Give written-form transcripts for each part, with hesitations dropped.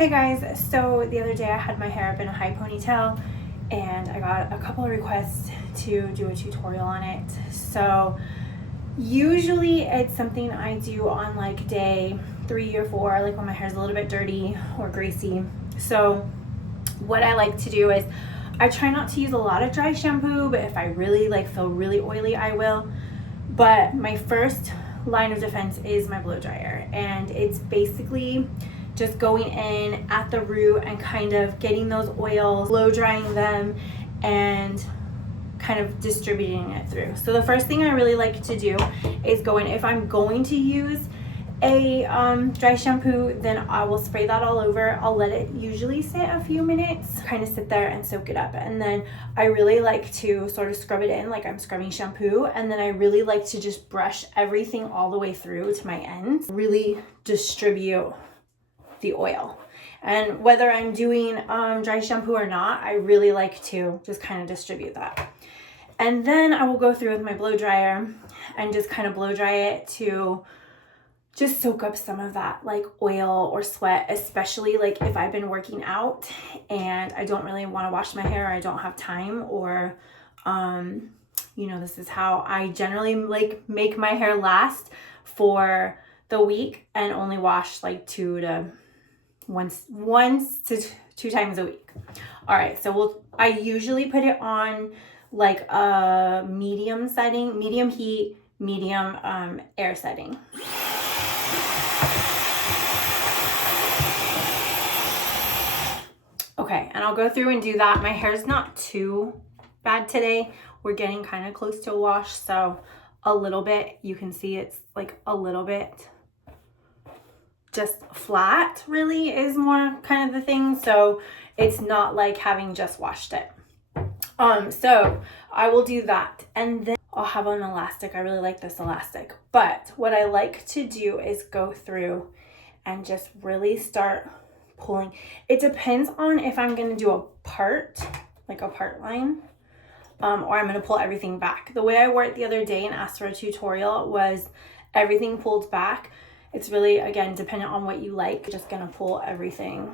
Hey guys, so the other day I had my hair up in a high ponytail and I got a couple of requests to do a tutorial on it. So usually it's something I do on like day 3 or 4, like when my hair's a little bit dirty or greasy. So what I like to do is I try not to use a lot of dry shampoo, but if I really feel really oily, I will. But my first line of defense is my blow dryer, and it's basically just going in at the root and kind of getting those oils, blow drying them, and kind of distributing it through. So the first thing I really like to do is go in. If I'm going to use a dry shampoo, then I will spray that all over. I'll let it usually sit a few minutes, kind of sit there and soak it up. And then I really like to sort of scrub it in like I'm scrubbing shampoo. And then I really like to just brush everything all the way through to my ends, really distribute the oil. And whether I'm doing dry shampoo or not, I really like to just kind of distribute that. And then I will go through with my blow dryer and just kind of blow dry it to just soak up some of that like oil or sweat, especially like if I've been working out and I don't really want to wash my hair, or I don't have time, or this is how I generally like make my hair last for the week and only wash like once to 2 times a week. All right, so I usually put it on like a medium setting, medium heat, medium air setting. Okay, and I'll go through and do that. My hair's not too bad today. We're getting kind of close to a wash, so a little bit, you can see it's like a little bit just flat really is more kind of the thing. So it's not like having just washed it. So I will do that, and then I'll have an elastic. I really like this elastic, but what I like to do is go through and just really start pulling. It depends on if I'm going to do a part, like a part line, or I'm going to pull everything back. The way I wore it the other day and asked for a tutorial was everything pulled back. It's really, again, dependent on what you like. I'm just going to pull everything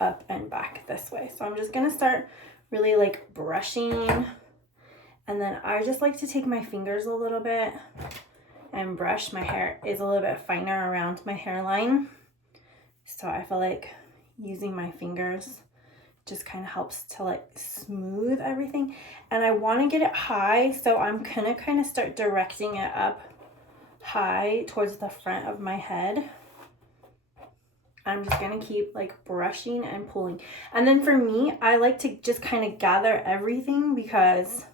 up and back this way. So I'm just going to start really like brushing, and then I just like to take my fingers a little bit and brush. My hair is a little bit finer around my hairline, so I feel like using my fingers just kind of helps to like smooth everything. And I want to get it high, so I'm gonna kind of start directing it up high towards the front of my head. I'm just gonna keep like brushing and pulling. And then for me, I like to just kind of gather everything because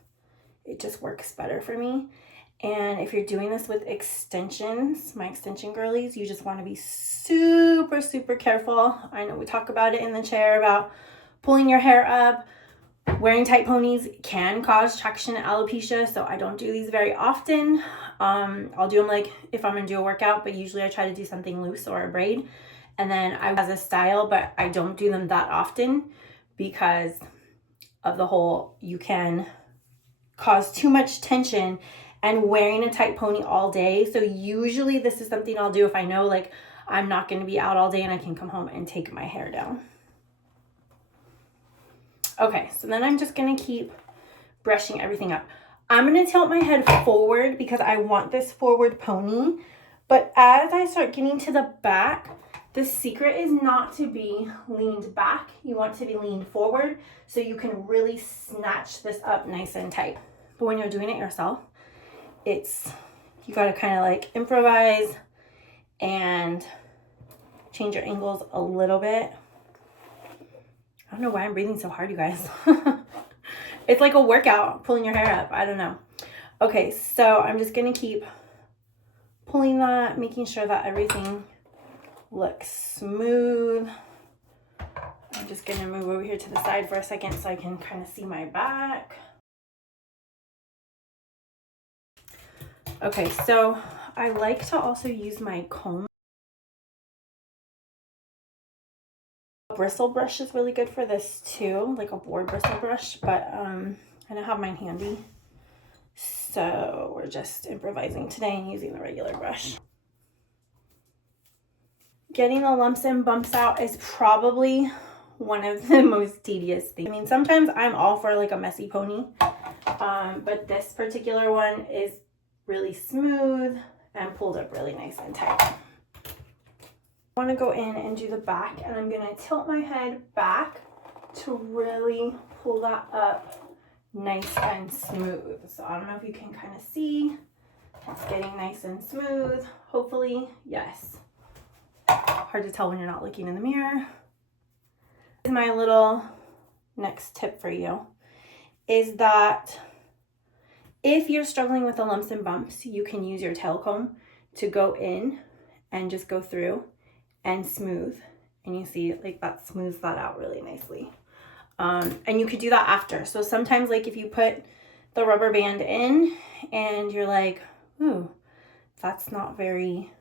it just works better for me. And if you're doing this with extensions, my extension girlies, you just want to be super, super careful. I know we talk about it in the chair about pulling your hair up. Wearing tight ponies can cause traction alopecia, so I don't do these very often. I'll do them like if I'm gonna do a workout, but usually I try to do something loose or a braid. And then I have a style, but I don't do them that often because of the whole, you can cause too much tension and wearing a tight pony all day. So usually this is something I'll do if I know like I'm not going to be out all day and I can come home and take my hair down. Okay, so then I'm just going to keep brushing everything up. I'm going to tilt my head forward because I want this forward pony. But as I start getting to the back, the secret is not to be leaned back. You want to be leaned forward so you can really snatch this up nice and tight. But when you're doing it yourself, you got to kind of like improvise and change your angles a little bit. I don't know why I'm breathing so hard, you guys. It's like a workout, pulling your hair up. I don't know. Okay, so I'm just going to keep pulling that, making sure that everything looks smooth. I'm just going to move over here to the side for a second so I can kind of see my back. Okay, so I like to also use my comb. A bristle brush is really good for this too, like a board bristle brush, but I don't have mine handy. So we're just improvising today and using the regular brush. Getting the lumps and bumps out is probably one of the most tedious things. I mean, sometimes I'm all for like a messy pony, but this particular one is really smooth and pulled up really nice and tight. I want to go in and do the back, and I'm going to tilt my head back to really pull that up nice and smooth. So I don't know if you can kind of see. It's getting nice and smooth. Hopefully, yes. Hard to tell when you're not looking in the mirror. My little next tip for you is that if you're struggling with the lumps and bumps, you can use your tail comb to go in and just go through and smooth. And you see like that smooths that out really nicely. And you could do that after. So sometimes like if you put the rubber band in and you're like, ooh, that's not very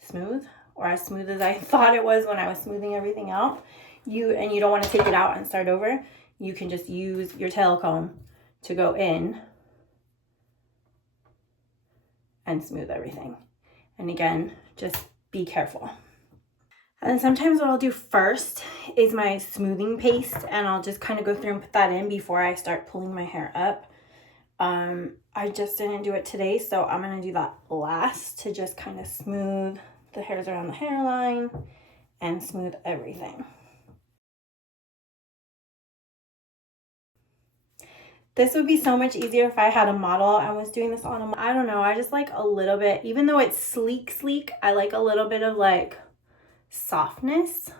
smooth, or as smooth as I thought it was when I was smoothing everything out, you don't want to take it out and start over, you can just use your tail comb to go in and smooth everything. And again, just be careful. And then sometimes what I'll do first is my smoothing paste, and I'll just kind of go through and put that in before I start pulling my hair up. I just didn't do it today, so I'm going to do that last to just kind of smooth the hairs around the hairline and smooth everything. This would be so much easier if I had a model and was doing this on I don't know, I just like a little bit, even though it's sleek, I like a little bit of like softness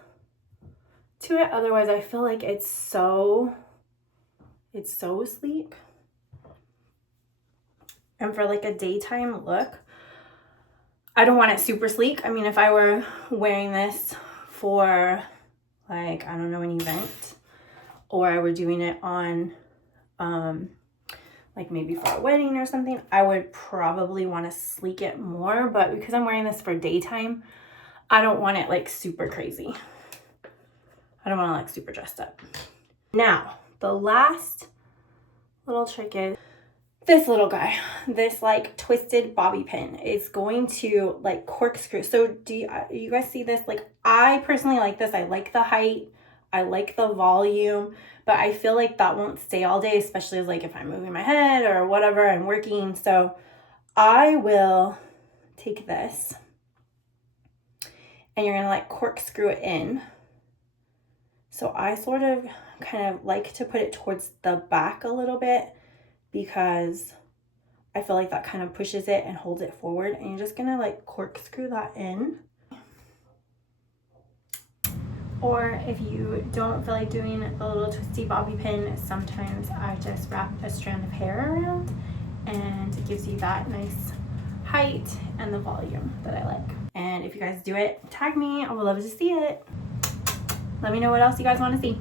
to it. Otherwise I feel like it's so sleek. And for like a daytime look, I don't want it super sleek. I mean, if I were wearing this for like, I don't know, an event, or I were doing it on like maybe for a wedding or something, I would probably want to sleek it more. But because I'm wearing this for daytime, I don't want it like super crazy. I don't want to like super dressed up. Now, the last little trick is this little guy. This like twisted bobby pin is going to like corkscrew. So do you guys see this? Like, I personally like this. I like the height. I like the volume, but I feel like that won't stay all day, especially like if I'm moving my head or whatever and working. So I will take this, and you're gonna like corkscrew it in. So I sort of kind of like to put it towards the back a little bit, because I feel like that kind of pushes it and holds it forward. And you're just gonna like corkscrew that in. Or if you don't feel like doing a little twisty bobby pin, sometimes I just wrap a strand of hair around, and it gives you that nice height and the volume that I like. And if you guys do it, tag me. I would love to see it. Let me know what else you guys want to see.